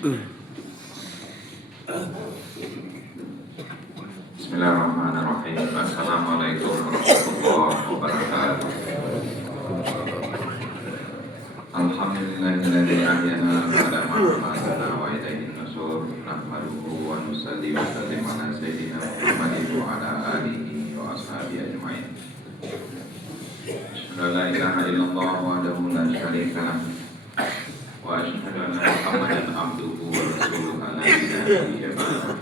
Bismillahirrahmanirrahim. Assalamualaikum warahmatullahi wabarakatuh. Alhamdulillahilladzi ahyana ba'da ma amatana wa ilaihin nusyur. Nahmaduhu wa nusalli wa nusallim ala sayyidina Muhammadin wa ala alihi wa ashabihi ajma'in. Asyhadu an la ilaha illallah wahdahu la syarika lah wa asyhadu anna Muhammadan abduhu wa rasuluhu la ilaha illallah.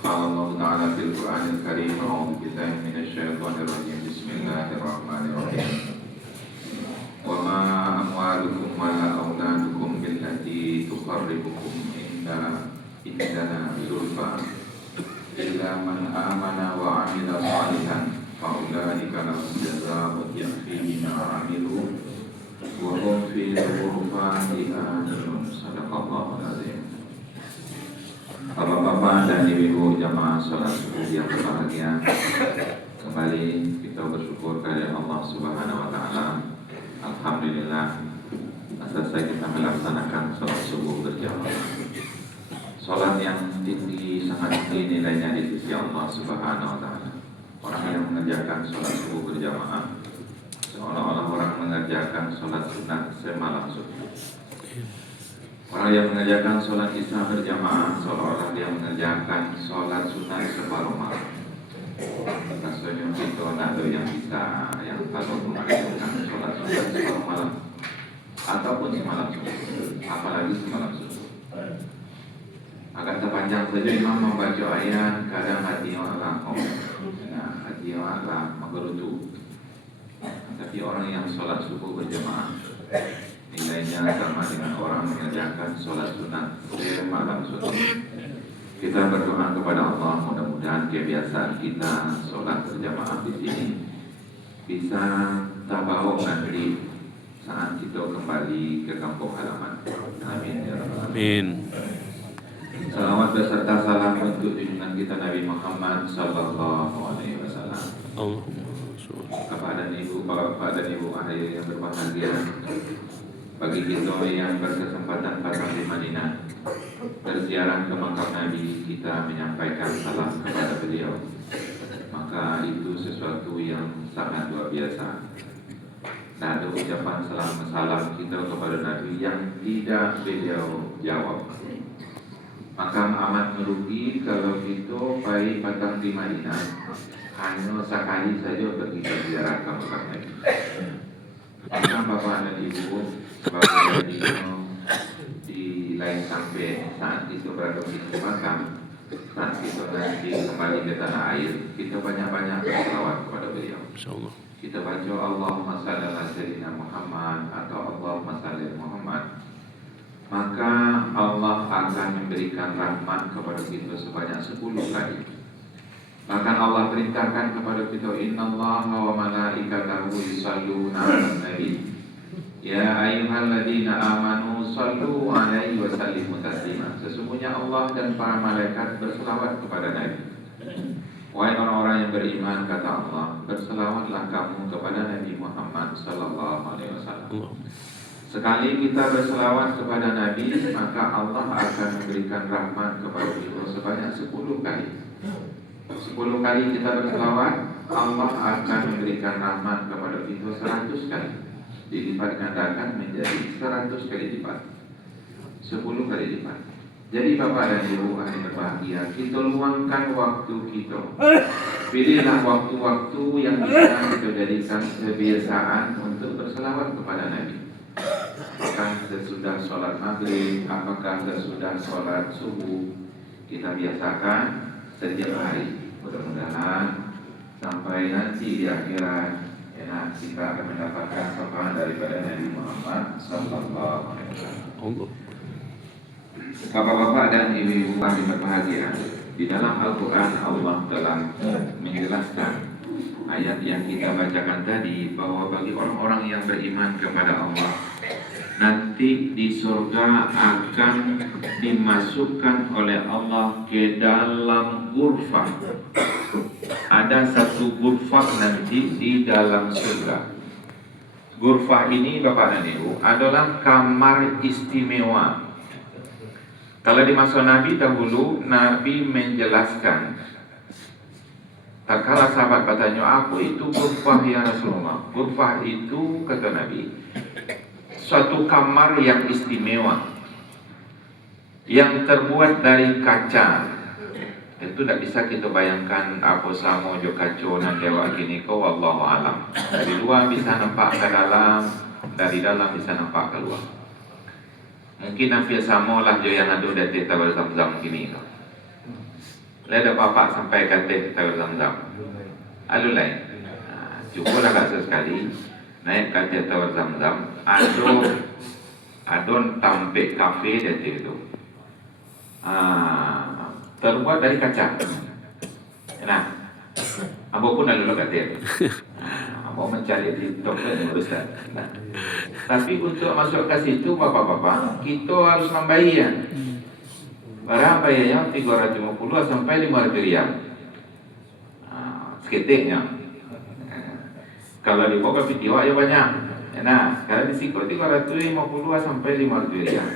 Qala Allah Ta'ala fil Qur'anil Karim, a'udzu billahi minasy syaithanir rajim. Bismillahirrahmanirrahim. Wa ma amwalukum wa la auladukum billati tuqarribukum indana zulfa illa man amana wa 'amila shalihan fa ulaika lahum jazaa'u dhi'fi ma 'amilu wa hum fi ghurfatin aminun. Shadaqallahul azim. Bapak-bapak dan ibu-ibu jamaah salat subuh yang berbahagia, kembali kita bersyukur kepada Allah Subhanahu wa taala. Alhamdulillah, selesai kita melaksanakan salat subuh berjamaah. Salat yang tinggi, sangat tinggi nilainya di sisi Allah Subhanahu wa taala. Orang yang mengerjakan salat subuh berjamaah seolah-olah orang mengerjakan salat sunat semalam subuh. Orang yang mengerjakan sholat isya berjamaah seolah-olah dia mengerjakan sholat sunnah separuh malam. Maksudnya itu ada yang bisa, yang kalau mengerjakan sholat sunnah separuh malam ataupun semalam subuh, apalagi semalam subuh. Agak terpanjang saja imam membaca ayat, kadang hati Allah hati Allah menggerutu. Tapi orang yang sholat subuh berjamaah nilainya sama dengan orang mengerjakan sholat sunat malam subuh. Kita berdoa kepada Allah, mudah-mudahan kebiasaan kita sholat berjamaah di sini bisa tabarok nanti saat kita kembali ke kampung halaman. Amin ya rabbal alamin. Salawat beserta salam untuk junjungan kita Nabi Muhammad sallallahu alaihi wasallam. Kepada ibu, bapak dan ibu ahli yang berbahagia, bagi kita yang berkesempatan datang di Madinah berziarah ke makam Nabi, kita menyampaikan salam kepada beliau, maka itu sesuatu yang sangat luar biasa. Nah, ada ucapan salam kita kepada Nabi yang tidak beliau jawab. Maka amat merugi kalau kita baik datang di Madinah hanya sekali saja pergi berziarah ke makam Nabi. Maka bapak dan ibu, bapak dan ibu di lain sampai saat itu berada di makam, saat itu nanti kembali ke tanah air, kita banyak-banyak berselawat kepada beliau. Kita baca Allahumma shalli ala sayyidina Muhammad atau Allahumma shalli ala Muhammad, maka Allah akan memberikan rahmat kepada kita sebanyak 10 kali. Bahkan Allah perintahkan kepada kita, innallaha wa malaikatahu yusholluna 'alan nabi ya ayyuhalladzina amanu shallu 'alaihi wa sallimu taslima. Sesungguhnya Allah dan para malaikat berselawat kepada Nabi. Wahai orang-orang yang beriman, kata Allah, berselawatlah kamu kepada Nabi Muhammad sallallahu alaihi wasallam. Sekali kita berselawat kepada Nabi, maka Allah akan memberikan rahmat kepada kita sebanyak 10 kali. 10 kali kita berselawat, Allah akan memberikan rahmat kepada kita 100 kali. Dilipat gandakan menjadi 100 kali lipat, 10 kali lipat. Jadi bapak dan ibu ahli berbahagia, kita luangkan waktu kita. Pilihlah waktu-waktu yang bisa kita jadikan kebiasaan untuk berselawat kepada Nabi. Apakah sesudah sholat maghrib, apakah sesudah sholat subuh, kita biasakan setiap hari. Mudah-mudahan sampai nanti di akhirat kita akan mendapatkan syafaat daripada Nabi Muhammad sallallahu alaihi wasallam. Bapak-bapak dan ibu-ibu kami berbahagia, di dalam Al-Quran Allah telah menjelaskan ayat yang kita bacakan tadi, bahwa bagi orang-orang yang beriman kepada Allah, nanti di surga akan dimasukkan oleh Allah ke dalam ghurfah. Ada satu ghurfah nanti di dalam surga. Ghurfah ini Bapak dan Ibu adalah kamar istimewa. Kalau di masa Nabi dahulu, Nabi menjelaskan. Tak kala sahabat bertanya, apa itu ghurfah ya Rasulullah? Ghurfah itu, kata Nabi, suatu kamar yang istimewa, yang terbuat dari kaca. Itu tak bisa kita bayangkan apa sama jo kaca nan dewa gini ko, wallahu alam. Dari luar bisa nampak ke dalam, dari dalam bisa nampak keluar. Mungkin hampir sama lah jo yang ada di Tawar Zamzam gini ko. Ada bapak sampai ke Tawar Zamzam. Alu lain. Cukup lah sekali naik ke Tawar Zamzam. Adon tampek kafe di itu. Terbuat dari kaca. Nah, abang pun lalu kata, abang mencari di toko besar. Nah, tapi untuk masuk ke situ, bapak-bapak, kita harus membayar. Berapa bayarnya? 350 sampai 500 riyal. Seketiknya. Kalau di Boga Pitiwa ya banyak. Nah, kalau di Siko 350 sampai 500 riyal.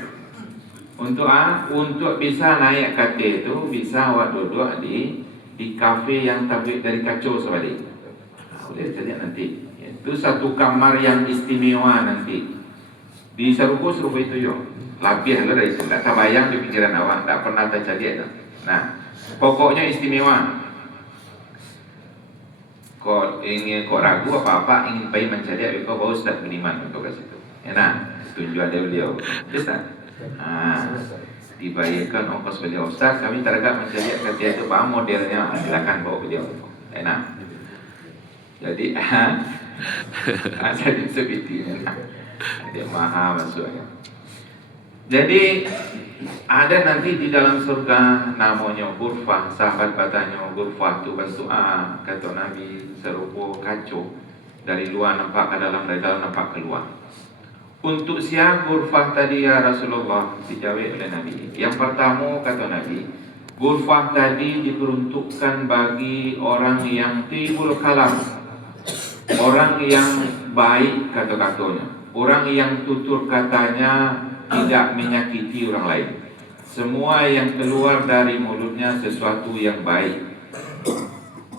Untuk bisa naik kate itu bisa awak duduk di kafe yang terbuat dari kaca sebalik. Boleh saja nanti. Itu satu kamar yang istimewa nanti. Di serupa itu yo. Lapih lah dari itu. Tak terbayang di pikiran awak, tak pernah terjadi itu. Nah, pokoknya istimewa. Kau ingin kau ragu apa-apa ingin pergi mencari, kau bawa Ustaz Budiman untuk ke situ. Nah, tunjuk ada beliau. Ustaz. Dibayarkan ongkos beliau. Ustaz, kami teragak mencari kerja itu paham modelnya, silakan bawa beliau. Enak. Jadi saya seperti ini. Dia maha masuknya. Jadi ada nanti di dalam surga namanya ghurfah. Sahabat bertanya, ghurfah itu bentuk kata Nabi serupa kacau. Dari luar nampak ke dalam, dari dalam nampak keluar. Untuk siapa ghurfah tadi ya Rasulullah? Dijawab oleh Nabi. Yang pertama kata Nabi, ghurfah tadi diperuntukkan bagi orang yang tibul kalam, orang yang baik kata-katanya, orang yang tutur katanya tidak menyakiti orang lain. Semua yang keluar dari mulutnya sesuatu yang baik.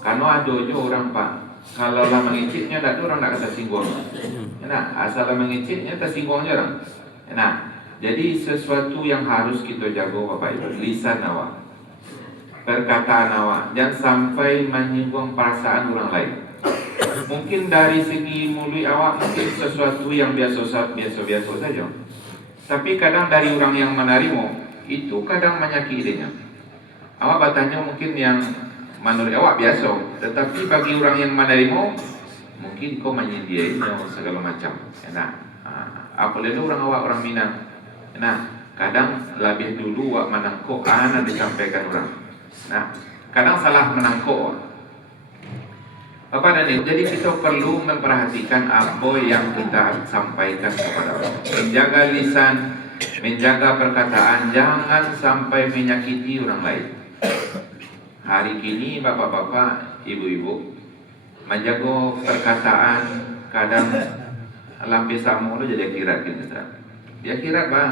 Karena ada je orang pak, kalau lah mengicipnya tak ada orang nak kata singgung. Nah, asal mengicipnya tersinggung je orang. Nah, jadi sesuatu yang harus kita jaga Bapak Ibu, lisan awak, perkataan awak, jangan sampai menyinggung perasaan orang lain. Mungkin dari segi mulut awak mungkin sesuatu yang biasa-biasa saja. Tapi kadang dari orang yang menerima itu kadang menyakitinya. Awak bertanya mungkin yang menurut awak biasa, tetapi bagi orang yang menerima mungkin kau menyediainya segala macam. Nah, apalagi orang awak orang Minang. Nah, kadang lebih dulu awak menangkuk anak disampaikan orang. Nah, kadang salah menangkuk. Apa dan ini? Jadi kita perlu memperhatikan apa yang kita sampaikan kepada orang. Menjaga lisan, menjaga perkataan, jangan sampai menyakiti orang lain. Hari ini bapak-bapak, ibu-ibu, menjaga perkataan kadang lampi samu itu jadi akhirat gitu. Di akhirat bang,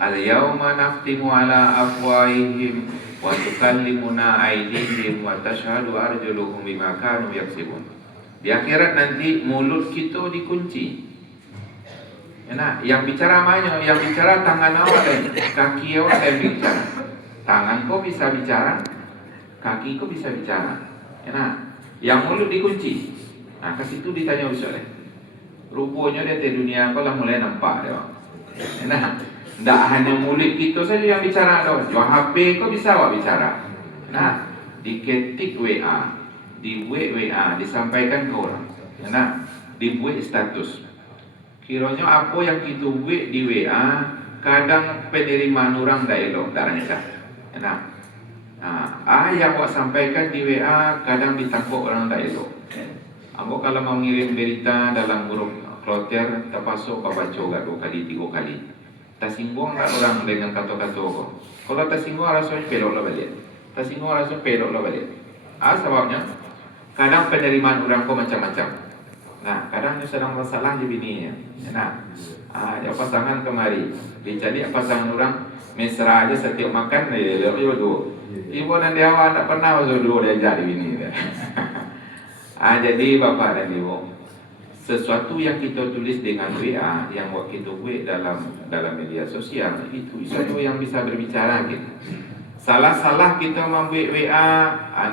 al-yauma naftimu ala afwahihim wa tukallimuna aydihim wa tashhadu arjuluhum bima kanu yaksibun. Di akhirat nanti mulut kita dikunci. Nah, yang bicara mana? Yang bicara tangan awak dan kaki awak yang bicara. Tangan kau bisa bicara, kaki kau bisa bicara. Nah, yang mulut dikunci. Nah, ke situ ditanya oleh. Rupanya dia di dunia kau lah mulai nampak dia. Nah, tidak hanya mulut kita saja yang bicara doh. Jual HP kau bisa awak bicara. Nah, diketik WA, di WA disampaikan ke orang. Nah, dibuat status. Kiranya apa yang kita buat di WA kadang penerimaan orang tak elok, tak rancang. Nah, yang awak sampaikan di WA kadang ditangkap orang tak elok. Awak kalau mau mengirim berita dalam grup kloter terpasuk baca gak 2 kali 3 kali. Tersinggung tak orang dengan kata-kata kau. Kalau tersinggung rasanya peloklah balik. Tersinggung rasanya peloklah balik. Sebabnya kadang penerimaan orang kau macam-macam. Nah, kadang dia sedang masalah je bininya. Nah, dia pasangan kemari. Dia cari pasangan orang mesra aja setiap makan dia jodoh. Ibu dan dia awak tak pernah jodoh dia jadi bini dia. Jadi bapak dan ibu, sesuatu yang kita tulis dengan WA, yang kita buat dalam media sosial, itu sesuatu yang bisa berbicara gitu. Salah-salah kita membuat WA,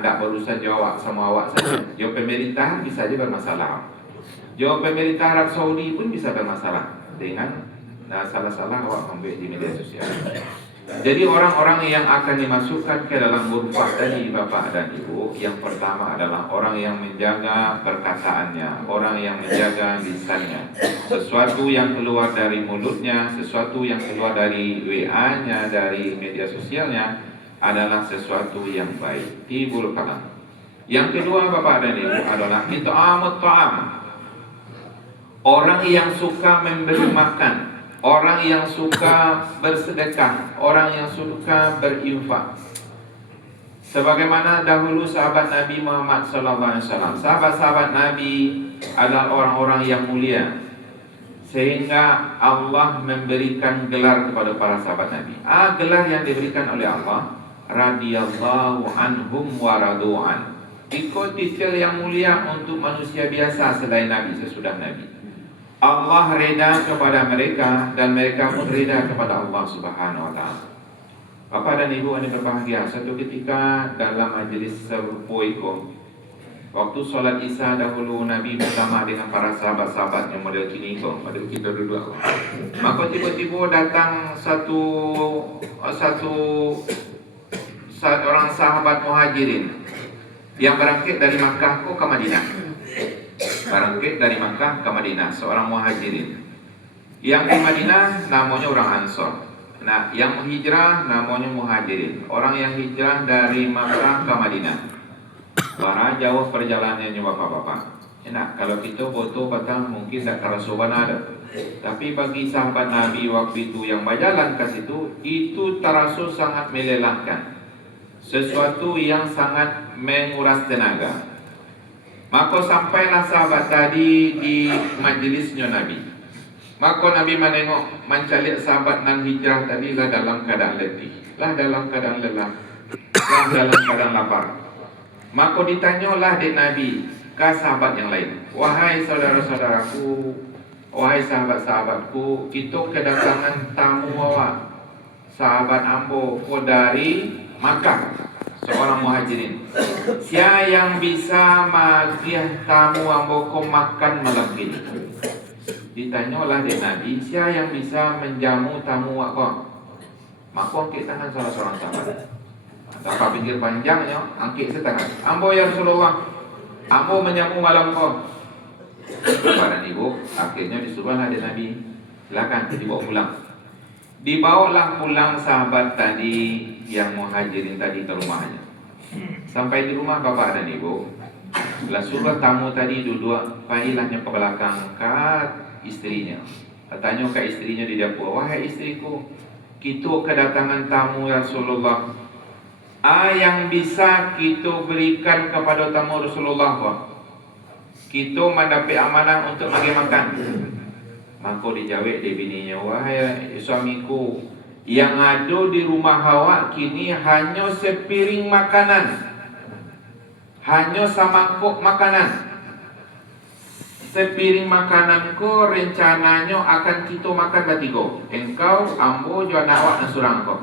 tak berusaha jawab sama awak saja. Jawab pemerintah bisa saja bermasalah. Jawab pemerintah Arab Saudi pun bisa bermasalah dengan salah-salah awak membuat di media sosial. Jadi orang-orang yang akan dimasukkan ke dalam ghurfah tadi bapak dan ibu, yang pertama adalah orang yang menjaga perkataannya, orang yang menjaga lisannya. Sesuatu yang keluar dari mulutnya, sesuatu yang keluar dari WA-nya, dari media sosialnya adalah sesuatu yang baik. Tibul kalam. Yang kedua bapak dan ibu adalah it'amut ta'am. Orang yang suka memberi makan, orang yang suka bersedekah, orang yang suka berinfak. Sebagaimana dahulu sahabat Nabi Muhammad SAW, sahabat-sahabat Nabi adalah orang-orang yang mulia, sehingga Allah memberikan gelar kepada para sahabat Nabi. Gelar yang diberikan oleh Allah, radhiyallahu anhum wa radu'an. Ikut titel yang mulia untuk manusia biasa selain Nabi, sesudah Nabi. Allah reda kepada mereka dan mereka pun reda kepada Allah Subhanahu wa taala. Bapak dan Ibu yang berbahagia, satu ketika dalam majlis sepuiku, waktu solat Isya dahulu Nabi bersama dengan para sahabat-sahabat yang model kini kok, model kita duduk. Maka tiba-tiba datang satu orang sahabat Muhajirin yang berangkat dari Makkah ke Madinah. Berangkat dari Makkah ke Madinah, seorang Muhajirin. Yang di Madinah namanya orang Ansor. Nah, yang hijrah namanya Muhajirin. Orang yang hijrah dari Makkah ke Madinah. Para jauh perjalanannya bapak-bapak. Nah, kalau kita foto patah mungkin tak kerasoban ada. Tapi bagi sahabat Nabi waktu itu yang berjalan ke situ, itu terasa sangat melelahkan. Sesuatu yang sangat menguras tenaga. Maka sampailah sahabat tadi di majlisnya Nabi. Maka Nabi menengok, mencari sahabat nan hijrah tadi lah dalam keadaan letih, lah dalam keadaan lelah, lah dalam keadaan lapar. Maka ditanyalah di Nabi ke sahabat yang lain, wahai saudara-saudaraku, wahai sahabat-sahabatku, kita kedatangan tamu awak, sahabat ambo dari Makkah. Seorang Muhajirin. Siapa yang bisa magiah tamu ambo ko makan malam ini? Ditanyalah dia Nabi, siapa yang bisa menjamu tamu aku? Maka angkat tangan salah seorang sahabat. Tanpa pikir panjangnya, angkat setangan. Ambo ya Rasulullah, ambo menjamu malam ko. Bapak dan Ibu, akhirnya disuruhlah dia Nabi, silakan dibawa pulang. Dibawalah pulang sahabat tadi yang Muhajirin tadi ke rumahnya. Sampai di rumah bapak dan ibu, setelah suruh tamu tadi duduk, panggilahnya ke belakang ke istrinya. Tanya ke istrinya di dapur, wahai istriku, kita kedatangan tamu Rasulullah. Yang bisa kita berikan kepada tamu Rasulullah, kita mendapat amanah untuk bagi makan. Maka dijawab di bininya, wahai suamiku, yang ada di rumah awak kini hanya sepiring makanan, hanya samangkuk makanan. Sepiring makananku rencananya akan kita makan bertiga. Engkau, ambo, juga anak awak dan surang kau.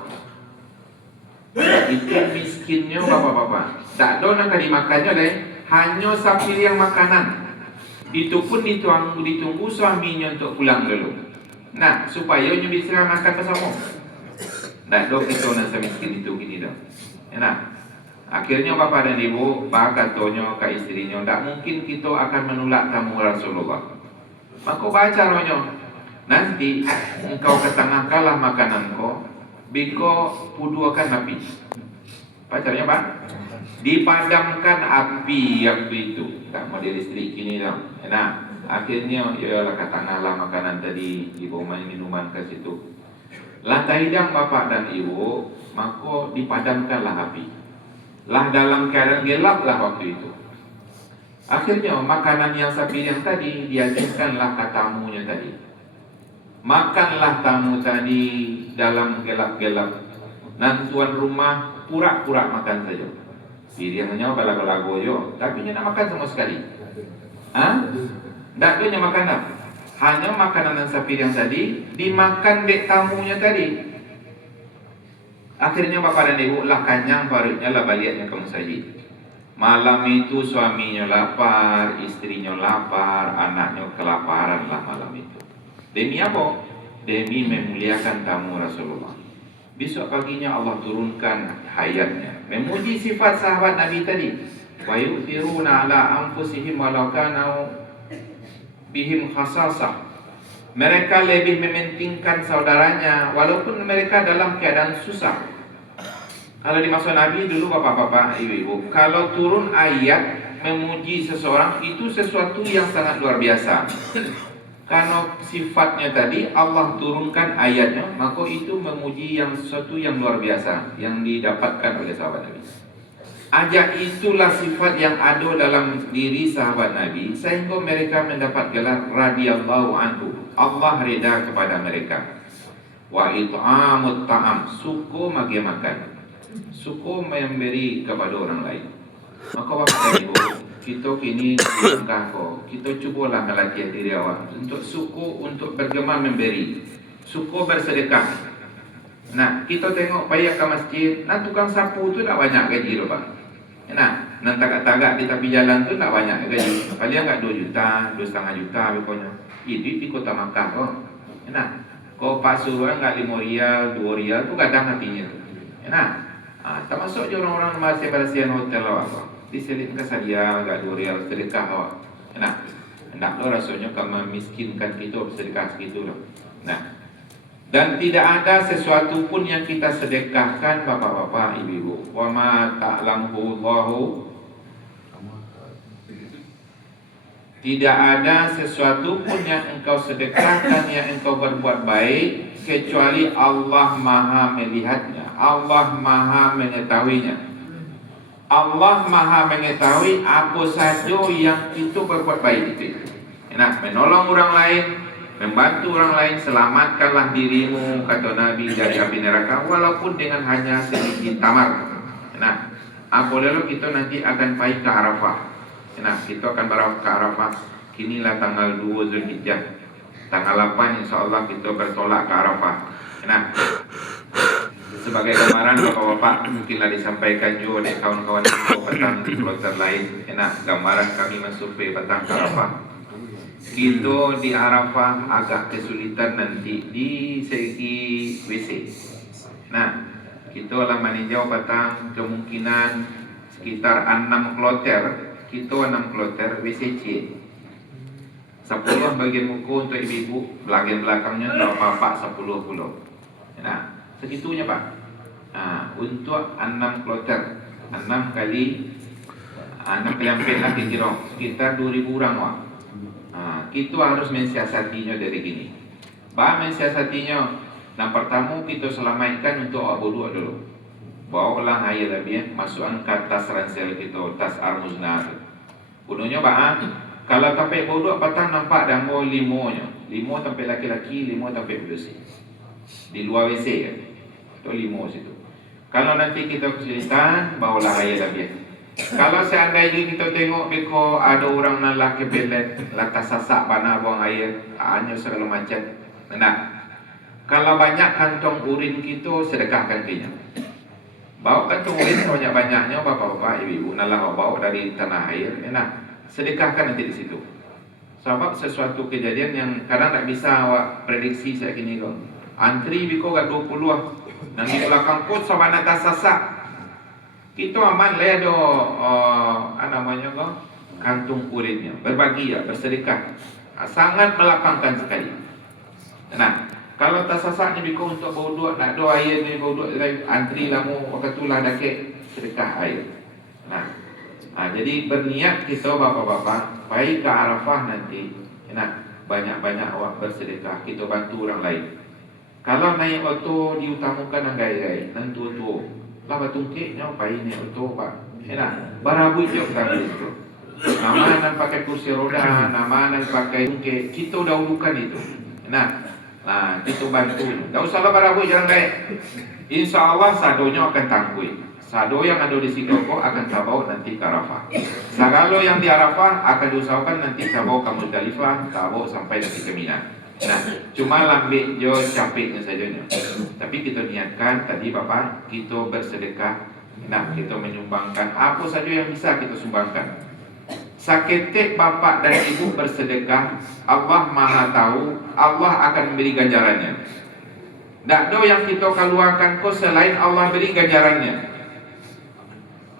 Itu miskinnya bapak-bapak. Tak ada nak dimakannya deh. Hanya sepiring makanan. Itu pun ditunggu suaminya untuk pulang dulu. Nah, supaya dia bisa makan bersama. Tak ada kita nak semiskin itu gini dah. Nah, akhirnya bapak dan ibu katanya ke istrinya, tak mungkin kita akan menolak tamu Rasulullah. Maka baca rohnya, nanti engkau ketengahkanlah makanan kau, biko puduakan api. Pacarnya pak, dipadamkan api yang itu. Tak model listrik ini dah. Nah, akhirnya ialah ketengahlah makanan tadi, ibu main minuman ke situ. Lantai hidang bapak dan ibu, maka dipadamkanlah api. Lah dalam keadaan gelap lah waktu itu. Akhirnya makanan yang sepiring tadi diajarkanlah ke tamunya tadi. Makanlah tamu tadi dalam gelap-gelap. Dan tuan rumah pura-pura makan saja. Piringnya balago-lago yo, tapi dia nak makan sama sekali. Tak ada makanan. Hanya makanan yang sepiring tadi dimakan dek tamunya tadi. Akhirnya bapak dan ibu lah kanyang, barunya lah baliknya ke masjid. Malam itu suaminya lapar, istrinya lapar, anaknya kelaparan lah malam itu. Demi apa? Demi memuliakan tamu Rasulullah. Besok paginya Allah turunkan hayatnya, memuji sifat sahabat Nabi tadi. Wa yu'thiruna ala anfusihim walau kanu bihim khasasah. Mereka lebih mementingkan saudaranya walaupun mereka dalam keadaan susah. Kalau di masa Nabi dulu bapak-bapak, ibu-ibu, kalau turun ayat memuji seseorang itu sesuatu yang sangat luar biasa. Karena sifatnya tadi Allah turunkan ayatnya, maka itu memuji yang sesuatu yang luar biasa yang didapatkan oleh sahabat Nabi. Ajak itulah sifat yang ada dalam diri sahabat Nabi sehingga mereka mendapat gelar radhiyallahu anhu. Allah reda kepada mereka. Wa it'amut ta'am, suku magi makan, suku memberi kepada orang lain. Maka bapak ibu, kita kini langkah kok, kita cubalah melatih diri awak untuk suku, untuk bergema memberi, suku bersedekah. Nah, kita tengok payah ke masjid, nah tukang sapu tu tak banyak gaji loh bang. Nah tagak-tagak di tepi jalan tu tak banyak gaji, paling enggak 2 juta, 2,5 juta pokoknya. Itu di kota Makkah kok. Nah, kau pak suruh enggak 5 rial, 2 rial tu kadang hatinya tu. Nah, termasuk je orang-orang masih bersihan hotel awak kok. Diselit ke sadia enggak 2 rial sedekah awak. Nah, hendaklah rasanya kamu miskinkan kita bersedekah segitu lah. Nah, dan tidak ada sesuatu pun yang kita sedekahkan bapak-bapak, ibu-ibu. Wa ma ta'lamuhu Allahu. Tidak ada sesuatu pun yang engkau sedekahkan, yang engkau berbuat baik, kecuali Allah maha melihatnya, Allah maha mengetahuinya. Allah maha mengetahui apa saja yang itu berbuat baik itu. Nah, menolong orang lain, membantu orang lain, selamatkanlah dirimu, kata Nabi, dari api neraka, walaupun dengan hanya sedikit tamar. Nah, apa lalu kita nanti akan pergi ke Arafah. Nah, kita akan berangkat ke Arafah. Kinilah tanggal 2 Zulhijjah. Tanggal 8 insyaAllah kita bertolak ke Arafah. Nah, sebagai gambaran bapak-bapak, mungkinlah disampaikan juga oleh kawan-kawan kita petang di kloter lain. Nah, gambaran kami mensurvei petang ke Arafah. Kita di Arafah agak kesulitan nanti di segi WC. Nah, kita lah meninjau petang kemungkinan sekitar 6 kloter. Kita 6 kloter WC C. 10 bagian muka untuk ibu-ibu, bagian belakangnya kalau bapak 10 puluh. Nah, segitunya pak. Nah, untuk 6 kloter, 6 kali 6 kali hampir lah kira sekitar 2.000 orang wak. Kita harus mensiasatinya dari gini. Bah mensiasatinya. Yang pertama kita selamatkan untuk awak berdua dulu. Bawalah air lebih, masukkan ke tas ransel kita, tas armuzna. Gunanya bah, kalau sampai berdua petang nampak dah mau 5-nya. 5 sampai laki-laki, 5 sampai bersih. Di luar WC kan. Itu 5 situ. Kalau nanti kita kesulitan, bawalah air lebih. Kalau seandainya kita tengok beko ada orang nak laki belet, latas sasak panah buang air, hanya segala macam. Nah, kalau banyak kantong urin kita sedekahkan kenya. Bawa kantong urin banyak-banyaknya bapak-bapak, ibu-ibu nalah bawa dari tanah air. Nah, sedekahkan nanti di situ. Sebab sesuatu kejadian yang kadang tak bisa awak prediksi saya kini kau. Antri beko kat 20 ah. Nanti belakang kot sama natas sasak. Itu aman lah ada namanya kok kantung urinnya, berbagi ya, bersedekah, sangat melapangkan sekali. Nah, kalau tak sasaknya biko untuk bawa nak doa air ni bawa antri lamu waktulah dakek sedekah air. Nah, jadi berniat kita bapak-bapak pergi ke Arafah nanti. Nah, banyak-banyak awak bersedekah, kita bantu orang lain. Kalau naik auto diutamakan anggai-gai, nanti tu lah batungkiknya apa ini untuk pak. Enak, barabu je kita itu. Namanan pakai kursi roda, namanan pakai bungke, kita dahulukan itu. Nah, kita bantu. Tak usahlah barabu jangan kayak. Insya Allah sadonya akan tangguh. Sado yang ada di Sikoko akan tabau nanti ke Arafah. Sagalo yang di Arafah akan diusahakan nanti tabau ke Muzdalifah, tabau sampai nanti ke Mina. Nah, cuma lambe jo capeknya sajanya. Tapi kita niatkan tadi Bapak, kita bersedekah. Nah, kita menyumbangkan apa saja yang bisa kita sumbangkan. Saketek bapak dan ibu bersedekah, Allah maha tahu, Allah akan memberi ganjarannya. Tak ada yang kita keluarkan kok selain Allah beri ganjarannya.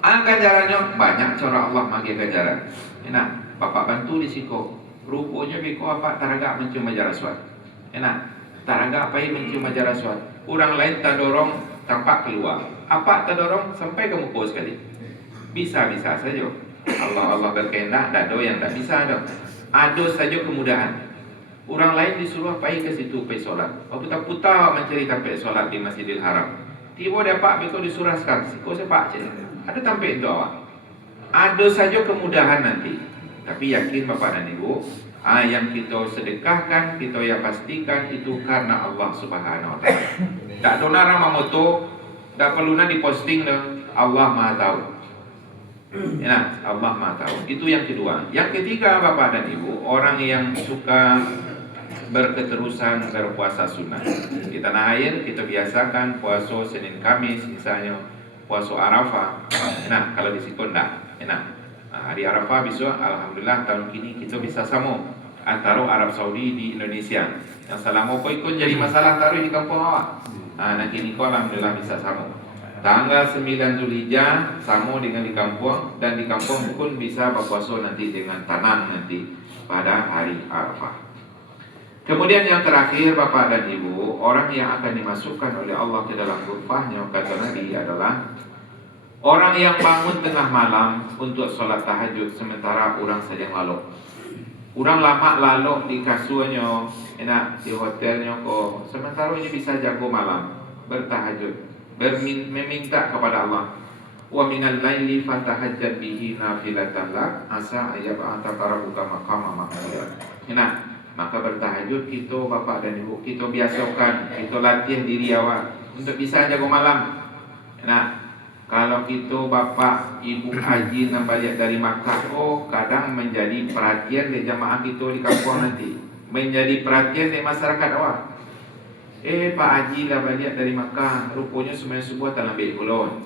Ganjarannya banyak cara Allah bagi ganjaran. Enak, bapak bantu di siko. Rupanya biko apa taraga mencium majaraswat. Enak, taraga apa yang mencium majaraswat. Orang lain tak dorong tampak keluar. Apa tak dorong sampai ke muka sekali. Bisa-bisa saja. Allah berkehendak, tak ada yang tak bisa ada. Ada saja kemudahan. Orang lain disuruh pergi ke situ pergi solat. Putar-putar mencari tempat solat di Masjidil Haram. Tiba dapat betul disuruh sekarang. Kau sepak je. Ada tempat itu awak. Ada saja kemudahan nanti. Tapi yakin Bapak dan Ibu, yang kita sedekahkan, kita yang pastikan itu karena Allah Subhanahu Wa Taala. Tak ada orang mamoto, tak perlu nak diposting dah. Allah Maha Tahu. Ya, Allah Maha Tahu. Itu yang kedua. Yang ketiga Bapak dan Ibu, orang yang suka berketerusan berpuasa sunnah. Di tanah air kita biasakan puasa Senin Kamis misalnya, puasa Arafah. Nah, kalau di situ enggak. Nah, hari Arafah besok alhamdulillah tahun ini kita bisa sama antara Arab Saudi di Indonesia. Yang selama ikut jadi masalah taruh di kampung awak. Nanti ini alhamdulillah bisa sama. Tanggal 9 Zulhijjah sama dengan di kampung, dan di kampung pun bisa berpuasa nanti dengan tanam nanti pada hari Arafah. Kemudian yang terakhir Bapak dan Ibu, orang yang akan dimasukkan oleh Allah ke dalam ghurfahnya kata Nabi adalah orang yang bangun tengah malam untuk sholat tahajud sementara orang sedang lalu. Orang lama lalu di kasurnya, enak di hotelnya kok, sementara ini bisa jago malam bertahajud, meminta kepada Allah. Wa minal laili fatahajjat bihi nafilatan lak asa ayyab'ataka rabbuka maqama mahmuda. Enak. Maka bertahajud kita Bapak dan Ibu, kita biasakan, kita latih diri awak untuk bisa jaga malam. Nah, kalau kita Bapak Ibu haji nak balik dari Makkah, kadang menjadi perhatian di jamaah kita di kampung nanti, menjadi perhatian di masyarakat awak. Pak Haji lah balik dari Makkah, rupanya semuanya sebuah dalam baik kulon.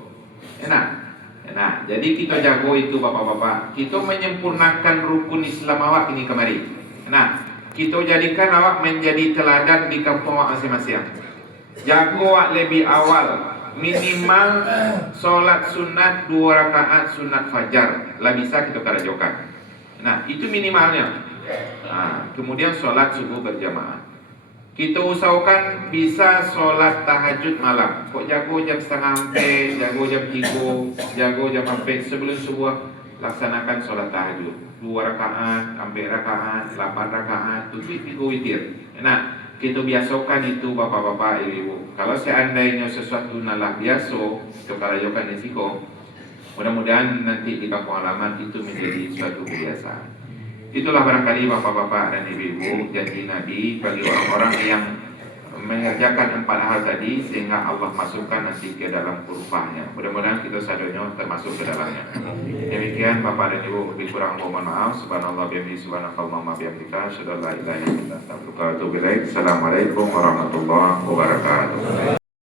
Enak. Jadi kita jago itu Bapak-bapak, kita menyempurnakan rukun Islam awak ini kemari. Nah, kita jadikan awak menjadi teladan di kampung awak masing-masing. Jago awak lebih awal, minimal solat sunat 2 rakaat sunat fajar lah bisa kita kerajokan. Nah, itu minimalnya. Kemudian solat subuh berjamaah. Kita usahakan bisa solat tahajud malam. Kok jago jam setengah 4, jago jam 3, jago jam 4 sebelum subuh laksanakan solat tahajud 2 rakaat, 4 rakaat, 8 rakaat, tutup witir. Nah, kita biasakan itu Bapak-bapak, Ibu. Kalau seandainya sesuatu nalah biasa keparayokan risiko, mudah-mudahan nanti di kampung halaman itu menjadi suatu kebiasaan. Itulah barangkali Bapak-bapak dan Ibu-ibu janji Nabi bagi orang-orang yang mengerjakan 4 hal tadi sehingga Allah masukkan nanti ke dalam kurfahnya. Mudah-mudahan kita sadonyo termasuk ke dalamnya. Demikian Bapak dan Ibu, lebih kurang mohon maaf. Subhanallah bihamdihi subhanakallahumma bihamdika asyhadu an la ilaha illa anta astaghfiruka wa atubu ilaik. Assalamualaikum warahmatullahi wabarakatuh.